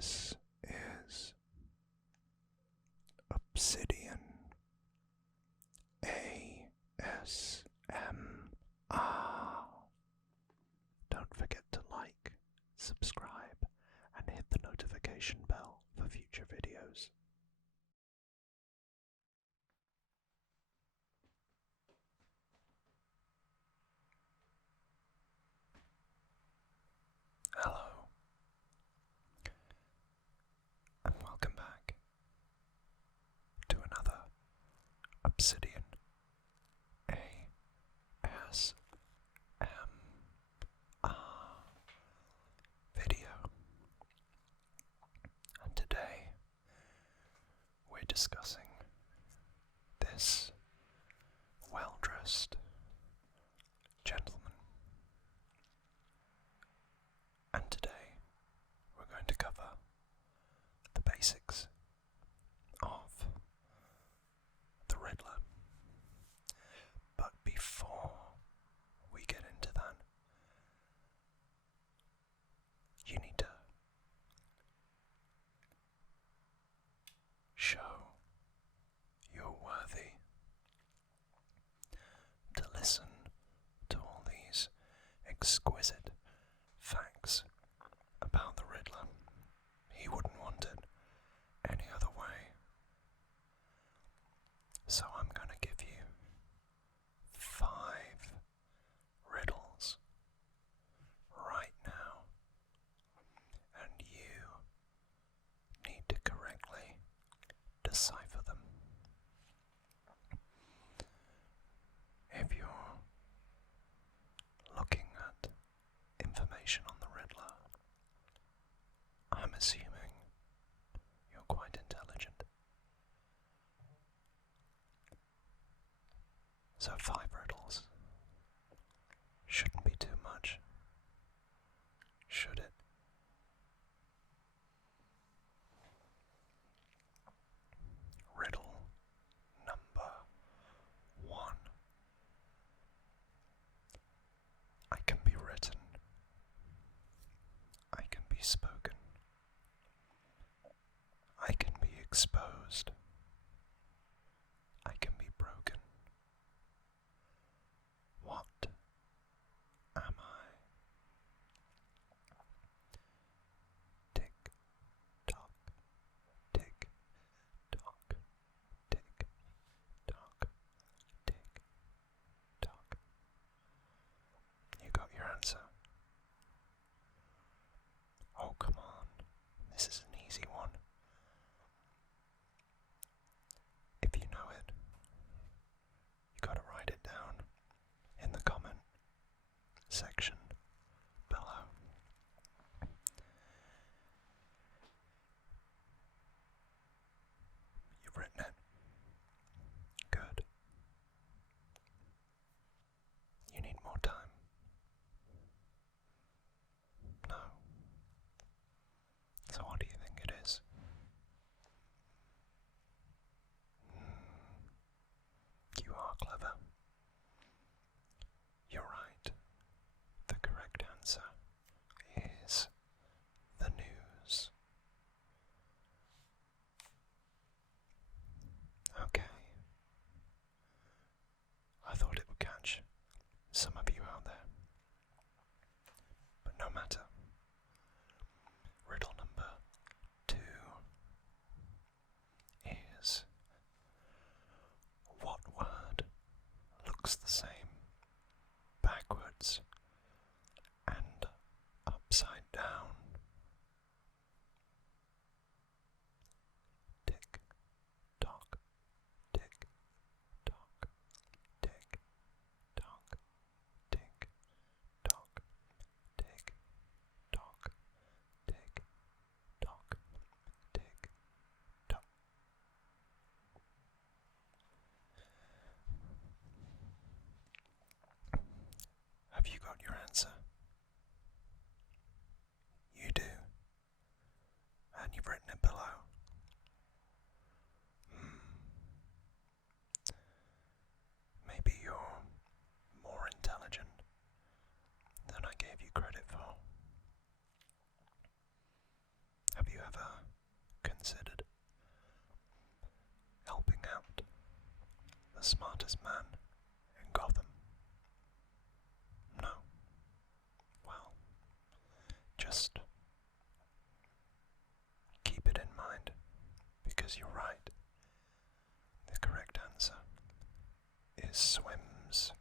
This is Obsidian ASMR. Don't forget to like, subscribe, and hit the notification bell for future videos. Hello, and welcome back to another Obsidian ASMR video. And today we're discussing this well-dressed gentleman. And today we're going to cover the basics of the Riddler. But before we get into that, you need to show you're worthy to listen to all these exquisite facts about the Riddler. He wouldn't want it any other way. So I'm going to give you 5 riddles right now, and you need to correctly decipher them. If you're looking at information on the Riddler, I'm assuming you're quite intelligent. So 5 riddles shouldn't be too much, should it? Riddle number 1. I can be written. I can be spoken. I can be exposed. I can be broken. What am I? Tick tock, tick tock, tick tock, tick tock. You got your answer? Oh, come on. This is an easy one. If you know it, you gotta write it down in the comment section below. You've written it. Good. You need more time. No. So what do you think it is? You are clever. You're right. The correct answer is the news. Okay. I thought it would catch some of you out there. But no matter. Riddle number 2 is: what word looks the same backwards and upside down? Tick tock, tick tock, tick tock, tick tock, tick tock, tick tock, tick tock. Have you got your answer? You do. And you've written it below. Maybe you're more intelligent than I gave you credit for. Have you ever considered helping out the smartest man in Gotham? No? Well, just keep it in mind, because you're right. The correct answer is swims.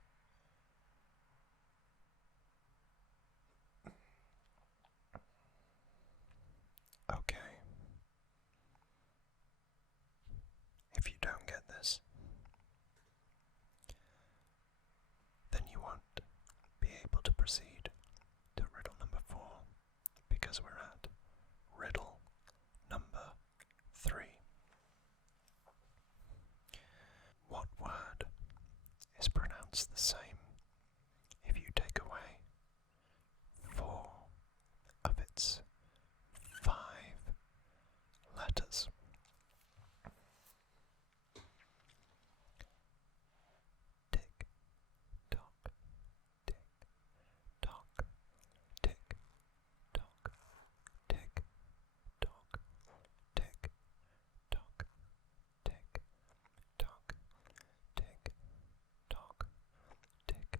Okay. If you don't get this, then you won't be able to proceed to riddle number 4, because we're at riddle number 3. What word is pronounced the same if you take away 4 of its 5 letters? Tick, tock, tick, tock, tick, tock, tick, tock, tick, tock, tick, tock, tick, tock, tick,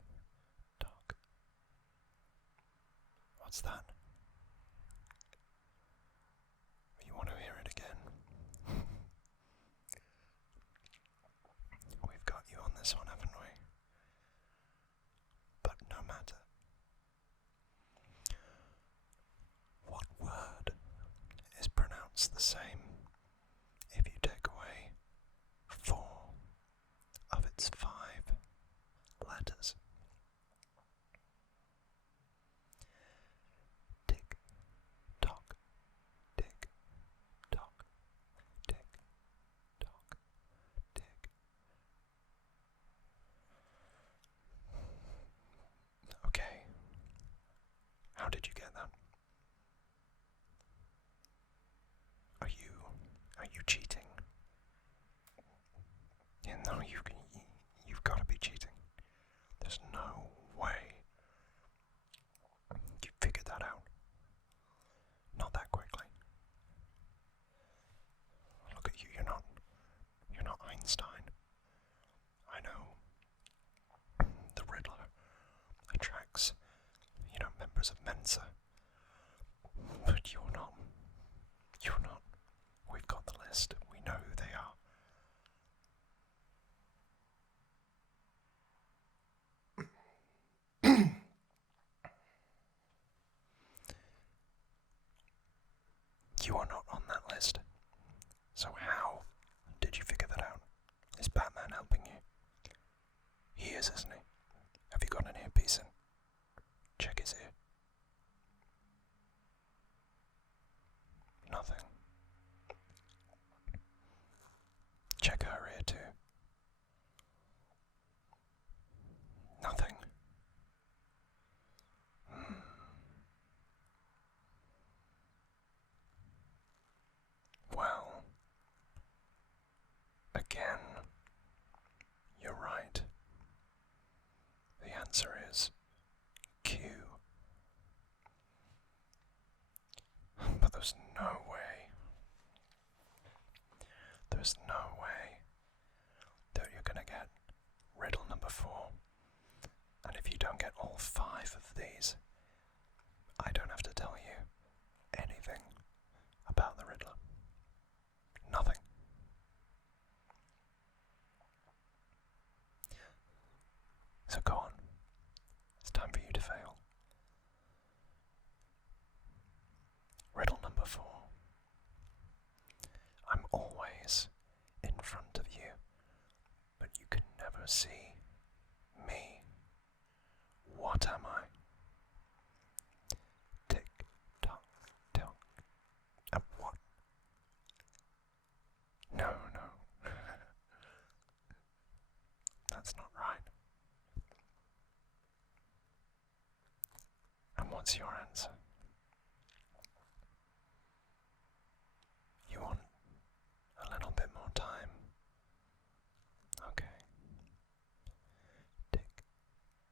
tock. What's that? You want to hear it again? We've got you on this one, haven't we? But no matter. What word is pronounced the same if you take away 4 of its 5 letters? Tick, tock, tick, tock, tick, tock, tick. Okay. How did you get that? Are you cheating? Yeah, no, you've got to be cheating. There's no way you figured that out. Not that quickly. Look at you, you're not Einstein. I know the Riddler attracts, members of Mensa. But you're not. We've got the list. We know who they are. You are not on that list. So how did you figure that out? Is Batman helping you? He is, isn't he? Have you got an earpiece in? Check his ear. Nothing. Check her ear too. Nothing. Well, again, you're right. The answer is Q. But there's no way that you're gonna get riddle number 4. And if you don't get all 5 of these, I don't have to tell you anything about the Riddler. Nothing. So go on. It's time for you to fail. Riddle number 4. I'm always in front of you, but you can never see me. What am I? Tick, tock, tock. What? No. That's not right. And what's your answer? You want a little bit more time? Okay. Tick,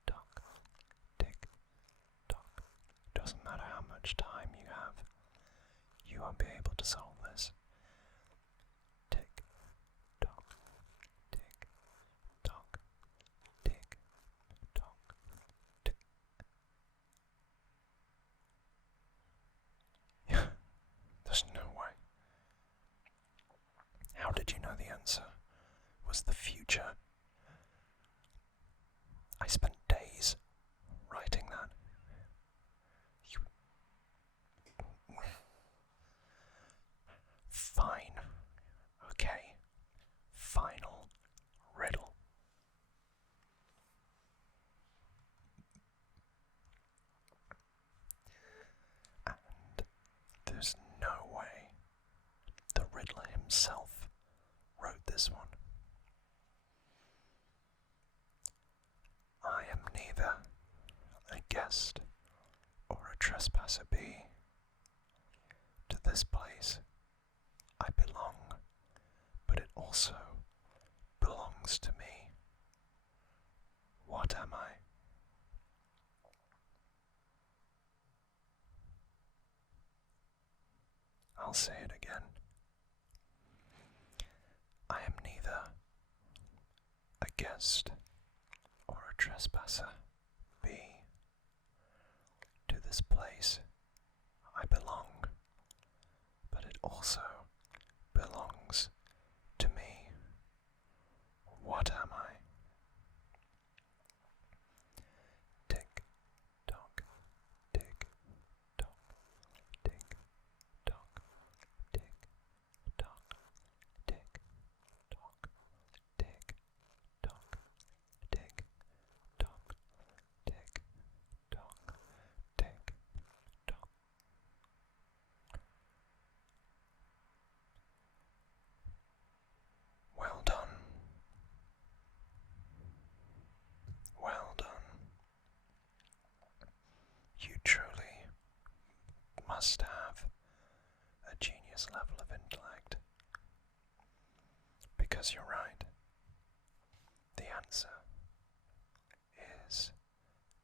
tock, tick, tock. Doesn't matter how much time you have. You you won't be able to solve this. Tick, tock, tick, tock, tick, tock, tick. There's no way. How did you know the answer was the future? I spent days writing that. Fine. Okay. Final riddle. And there's no way the Riddler himself wrote this one. I am neither a guest or a trespasser be. To this place I belong, but it also belongs to me. What am I? I'll say it again. I am neither a guest or a trespasser be. To this place I belong, but it also belongs to me. What am I? Tick, tock, tick, tock, tick, tock, tick, tock, tick, tock, tick, tock, tick, tock, tick, tock, tick, tock. Well done. Well done. You truly must have a genius level of intellect. Because you're right. The answer is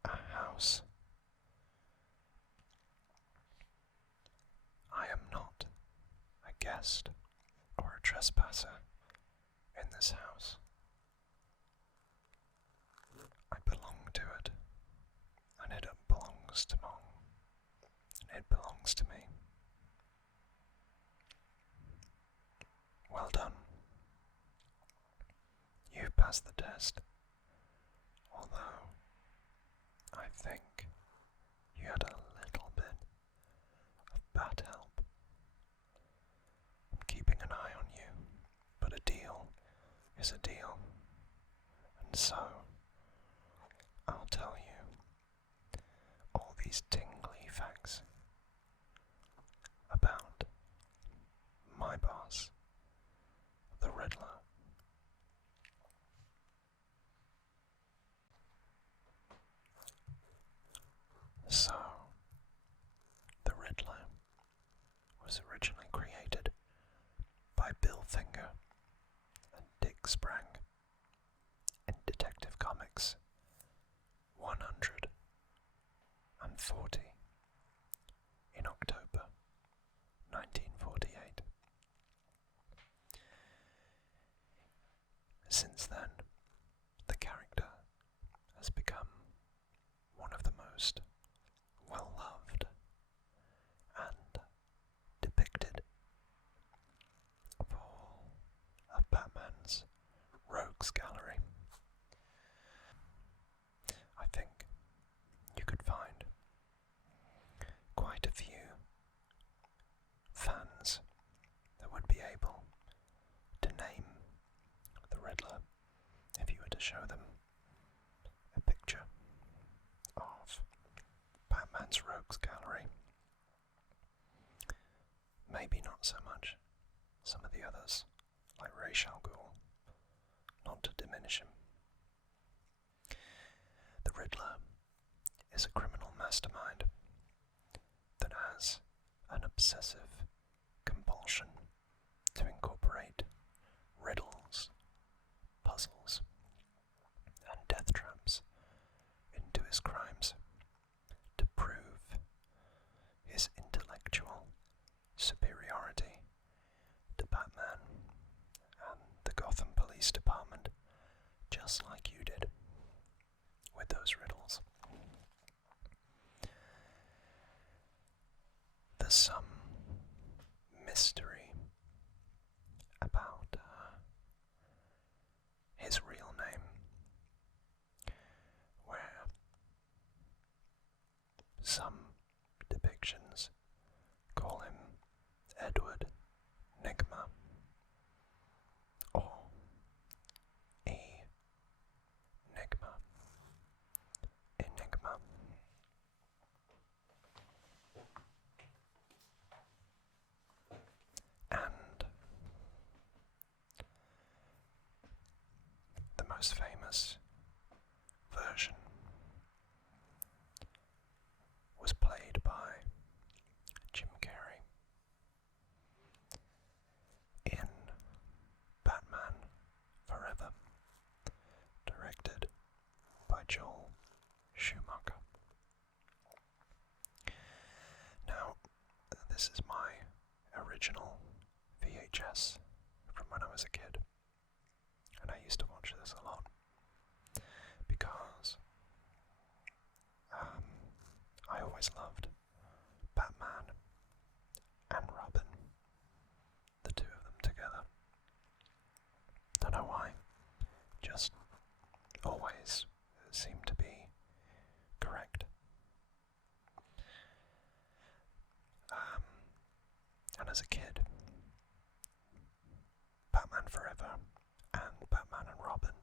a house. I am not a guest or a trespasser in this house. I belong to it, and it belongs to Mong. It belongs to me. Well done. You've passed the test, although I think you had a little bit of bad help. I'm keeping an eye on you, but a deal is a deal, and so I'll tell you all these tingly facts about my boss, the Riddler. So, the Riddler was originally created by Bill Finger and Dick Sprang in Detective Comics 140 in October 1948. Since then, the character has become one of the most well-loved and depicted of all of Batman's rogues gallery. I think you could find quite a few fans that would be able to name the Riddler if you were to show them a picture of Batman's rogues gallery. Maybe not so much some of the others, like Ra's al Ghul, not to diminish him. The Riddler is a criminal mastermind that has an obsessive compulsion to incorporate riddles, puzzles, and death traps into his crimes to prove his intellectual superiority. just like you did with those riddles. There's some mystery about his real name, where some depictions call him Edward Nigma or Enigma. And the most famous version was played by Jim Carrey in Batman Forever, directed by Joel Schumacher. Now, this is my original VHS from when I was a kid, and I used to watch this a lot because I always loved Batman and Robin, the two of them together. Don't know why, just always seemed to be correct. And as a kid, Batman Forever and Batman and Robin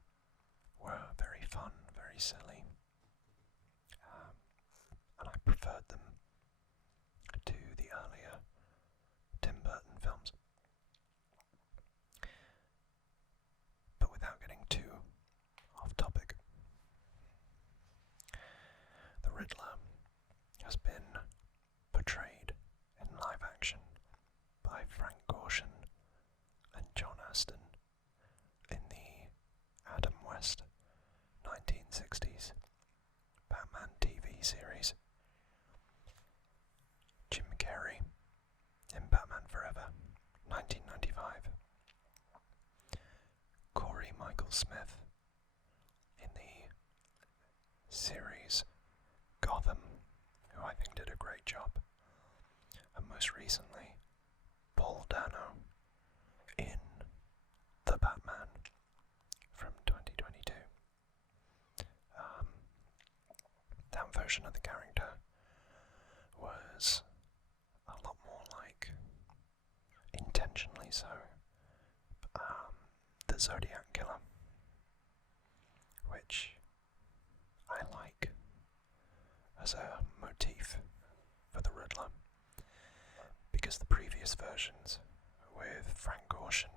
were very fun, very silly, and I preferred them to the earlier Tim Burton films. But without getting too off topic, the Riddler has been portrayed in live action by Frank Gorshin and John Aston in the Adam West 1960s Batman TV series, Jim Carrey in Batman Forever 1995, Corey Michael Smith in the series Gotham, who I think did a great job, and most recently Paul Dano in The Batman from 2022. That version of the character was a lot more like, intentionally so, the Zodiac Killer, which I like as a motif for the Riddler, because the previous versions with Frank Gorshin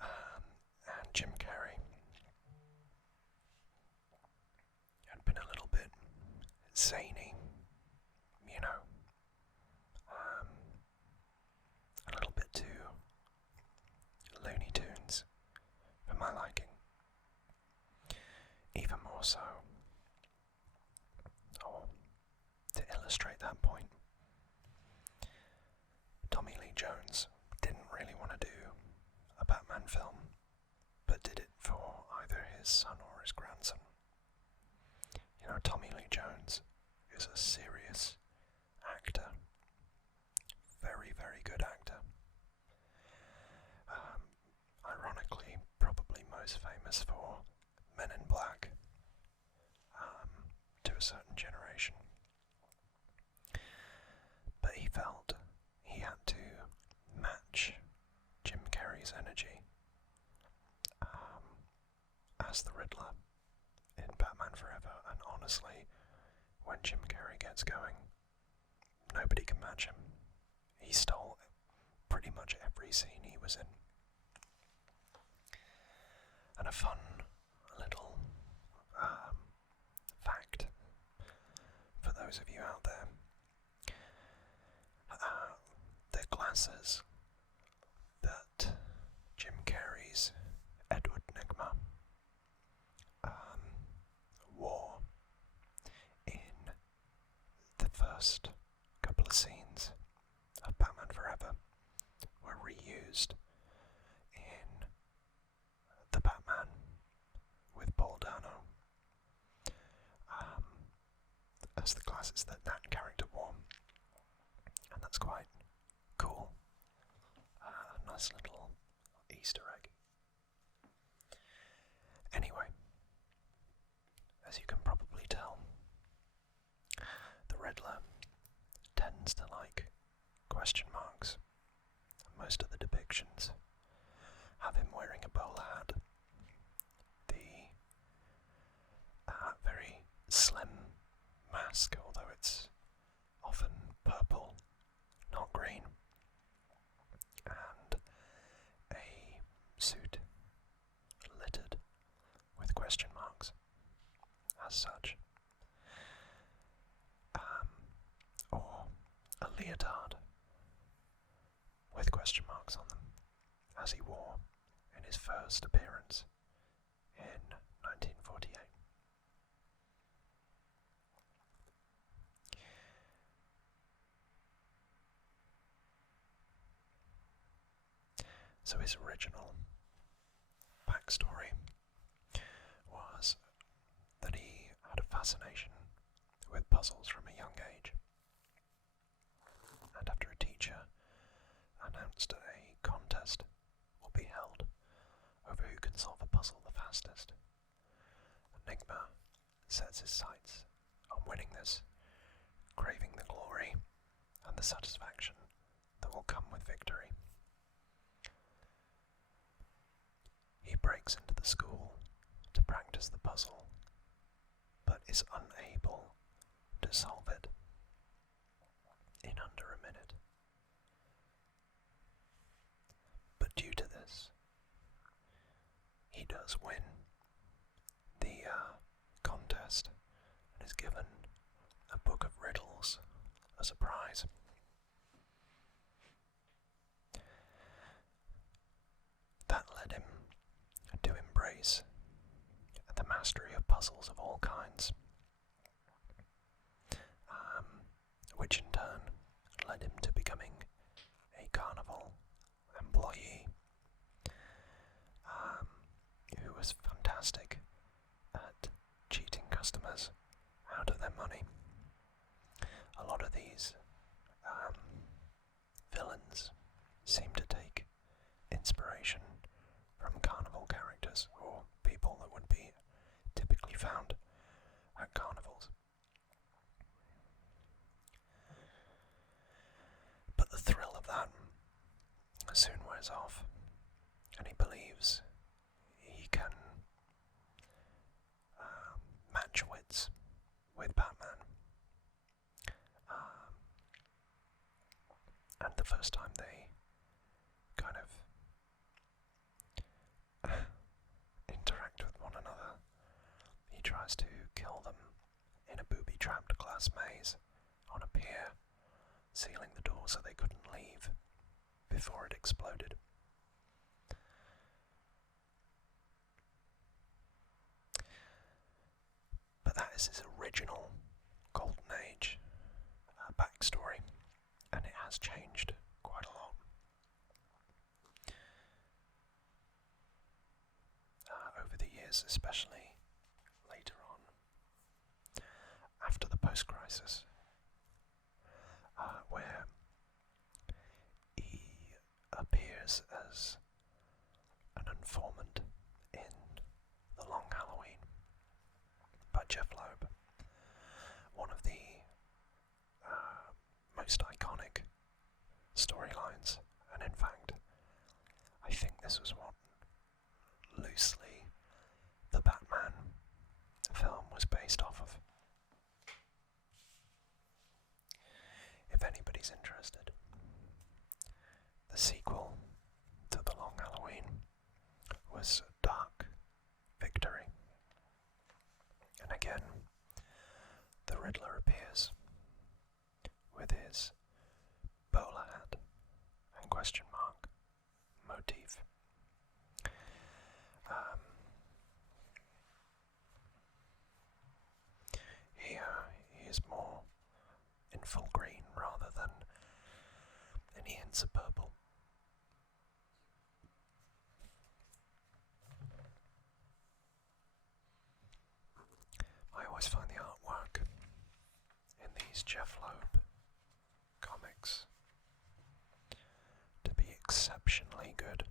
and Jim Carrey had been a little bit zany, you know, a little bit too Looney Tunes for my liking. Even more so, or to illustrate that point, Tommy Lee Jones didn't really want to do a Batman film, but did it for either his son or his grandson. You know, Tommy Lee Jones is a serious actor, very, very good actor. Ironically, probably most famous for Men in Black, to a certain generation. But he felt he had to match Jim Carrey's energy as the Riddler in Batman Forever, and honestly, when Jim Carrey gets going, nobody can match him. He stole pretty much every scene he was in. And a fun little fact for those of you out there, the glasses that Jim Carrey's Edward Nigma wore in the first couple of scenes of Batman Forever were reused in The Batman glasses that that character wore, and that's quite cool. A nice little Easter egg. Anyway, as you can probably tell, the Riddler tends to like question marks. Most of the depictions have him wearing a bowler hat. The very slim mask, although it's often purple, not green, and a suit littered with question marks as such, or a leotard with question marks on them, as he wore in his first appearance in 1948. So his original backstory was that he had a fascination with puzzles from a young age, and after a teacher announced a contest will be held over who can solve a puzzle the fastest, Enigma sets his sights on winning this, craving the glory and the satisfaction that will come with victory. He breaks into the school to practice the puzzle, but is unable to solve it in under a minute. But due to this, he does win the contest and is given a book of riddles as a prize. That led him to embrace the mastery of puzzles of all kinds, which in turn led him to becoming a carnival employee who was fantastic at cheating customers out of their money. A lot of these villains seem to take inspiration from carnival characters or people that would be typically found at carnivals. But the thrill of that soon wears off, and he believes he can match wits with Batman. And the first time they kind of interact with one another, he tries to kill them in a booby-trapped glass maze on a pier, sealing the door so they couldn't leave before it exploded. But that is his original Golden Age backstory, and it has changed quite a lot. Over the years, especially later on, after the post-crisis, where he appears as an informant in The Long Halloween by Jeff Loeb, one of the most iconic storylines, and in fact, I think this was what loosely the Batman film was based off of. If anybody's interested, the sequel to The Long Halloween was Dark Victory. And again, the Riddler appears with his bowler hat and question mark motif. Here he is more in full green rather than any hints of purple. I always find the artwork in the these Jeff Loeb comics to be exceptionally good.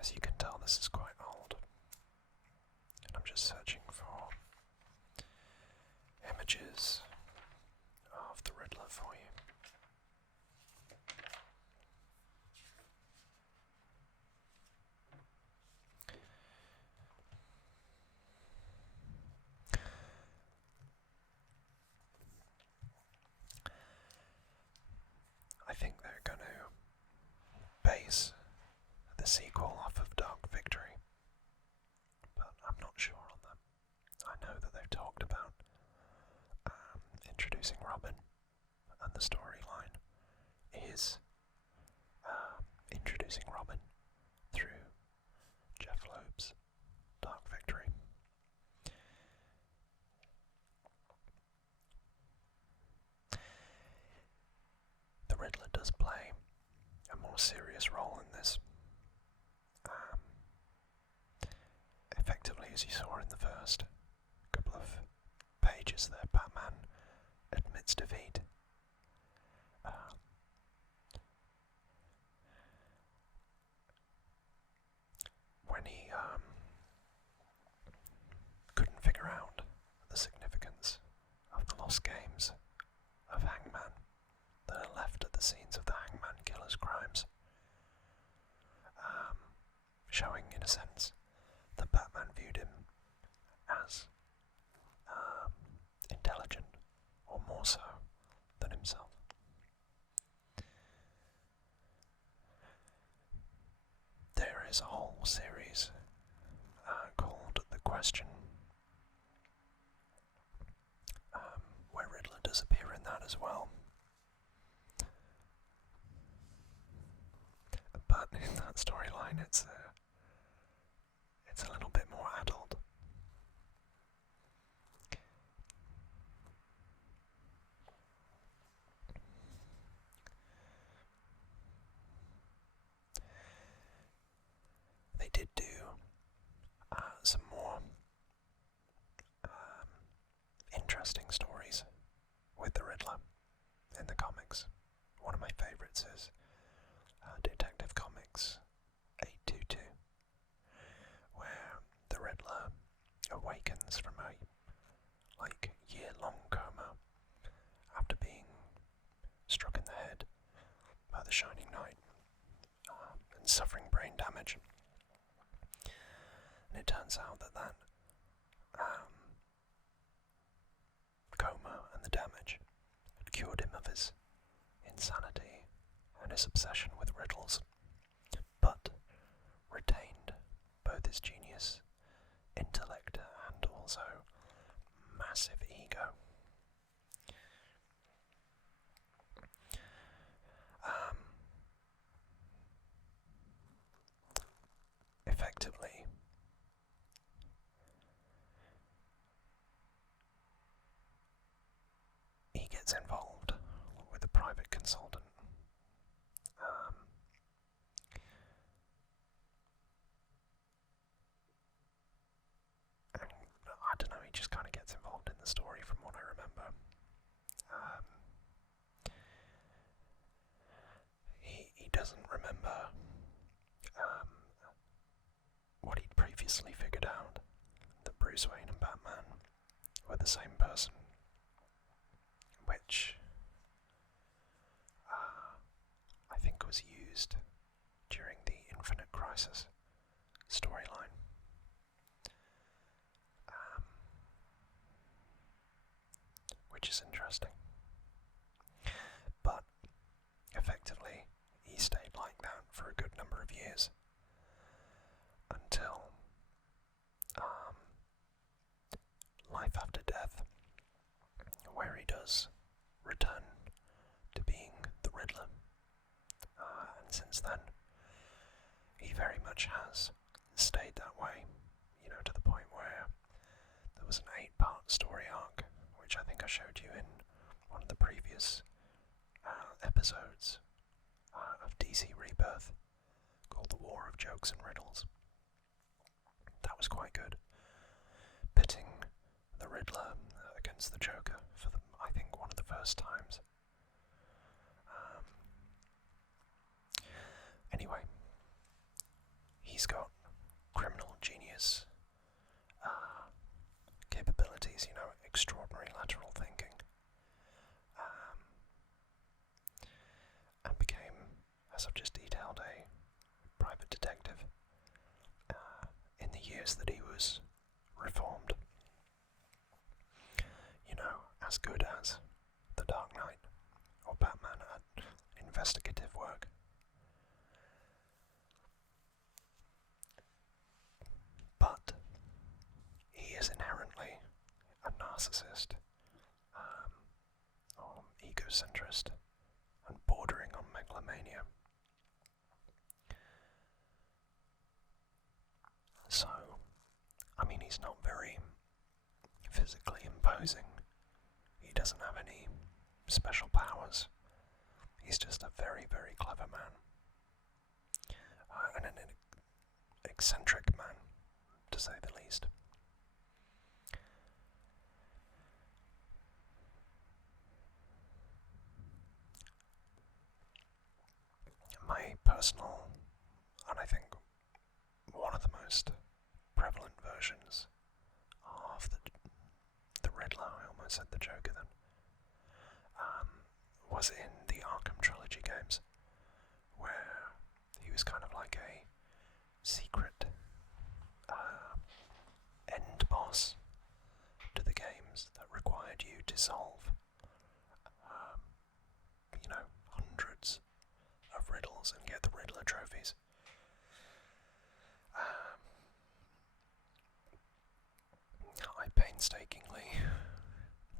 As you can tell, this is quite old, and I'm just searching for images of the Riddler for you. I think they're going to base the sequel off of Dark Victory, but I'm not sure on that. I know that they've talked about introducing Robin, and the storyline is introducing Robin through Jeff Loeb's Dark Victory. The Riddler does play a more serious role in this. Effectively, as you saw in the first couple of pages there, Batman admits defeat. When he couldn't figure out the significance of the lost games of Hangman that are left at the scenes of the Hangman killer's crimes, showing, in a sense, that Batman viewed him as intelligent, or more so, than himself. There is a whole series called The Question, where Riddler does appear in that as well. But in that storyline, it's a little bit more adult. They did do some more interesting stories with the Riddler in the comics. One of my favourites is Detective Comics 822, where the Riddler awakens from a year-long coma after being struck in the head by the Shining Knight and suffering brain damage. And it turns out that coma and the damage had cured him of his insanity and his obsession with riddles, but retained both his genius, intellect, and also massive ego. Effectively, he gets involved with a private consultant. And I don't know, he just kind of gets involved in the story from what I remember. He doesn't remember what he'd previously figured out, that Bruce Wayne and Batman were the same person, which I think was used during the Infinite Crisis storyline. Which is interesting. But effectively, he stayed like that for a good number of years until Life After Death, where he does return to being the Riddler. And since then, he very much has stayed that way, to the point where there was an 8-part story arc, which I think I showed you in one of the previous episodes of DC Rebirth, called The War of Jokes and Riddles. That was quite good. against the Joker for, I think, one of the first times. Anyway, he's got criminal genius capabilities, extraordinary lateral thinking, and became, as I've just detailed, a private detective in the years that he was reformed. As good as The Dark Knight or Batman at investigative work. But he is inherently a narcissist, or egocentrist, and bordering on megalomania. So, he's not very physically imposing. He doesn't have any special powers. He's just a very, very clever man. And an eccentric man, to say the least. My personal, and I think one of the most prevalent versions of the Riddler, I almost said the Joker then, was in the Arkham Trilogy games, where he was kind of like a secret end boss to the games that required you to solve, hundreds of riddles and get the Riddler trophies. I painstakingly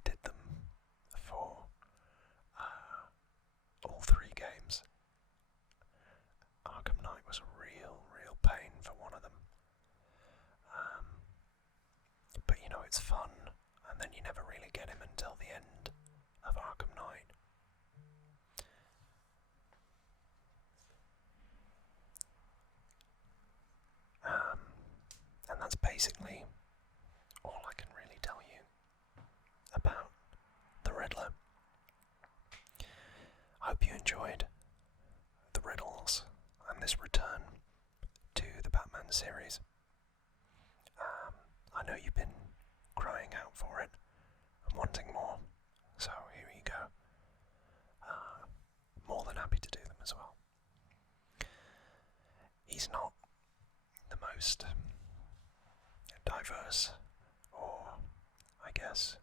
did them for all three games. Arkham Knight was a real pain for one of them. But it's fun, and then you never really get him until the end of Arkham Knight. And that's basically all I can really tell you about the Riddler. I hope you enjoyed the riddles and this return to the Batman series. I know you've been crying out for it and wanting more, so here you go. More than happy to do them as well. He's not the most diverse, or I guess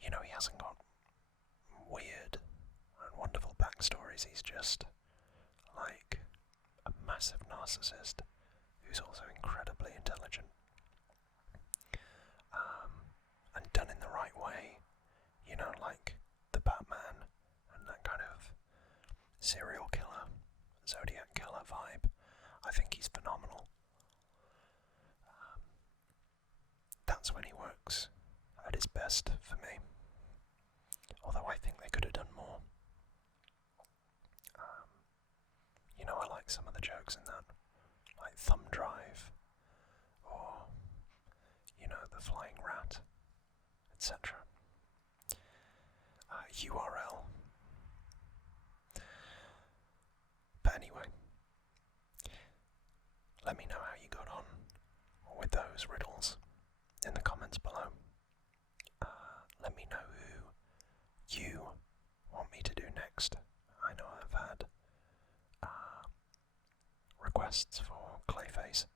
he hasn't got weird and wonderful backstories. He's just like a massive narcissist who's also incredibly intelligent, and done in the right way, like the Batman and that kind of serial killer, Zodiac killer vibe. I think he's phenomenal. That's when he works at his best for me. Although I think they could have done more. I like some of the jokes in that, like thumb drive, or the flying rat, etc. URL. But anyway, let me know how you got on with those riddles in the comments below. Let me know who you want me to do next. I know I've had requests for Clayface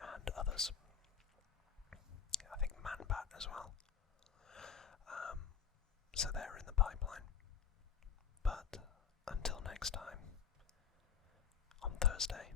and others. I think Man-Bat as well. So they're in the pipeline. But until next time, on Thursday,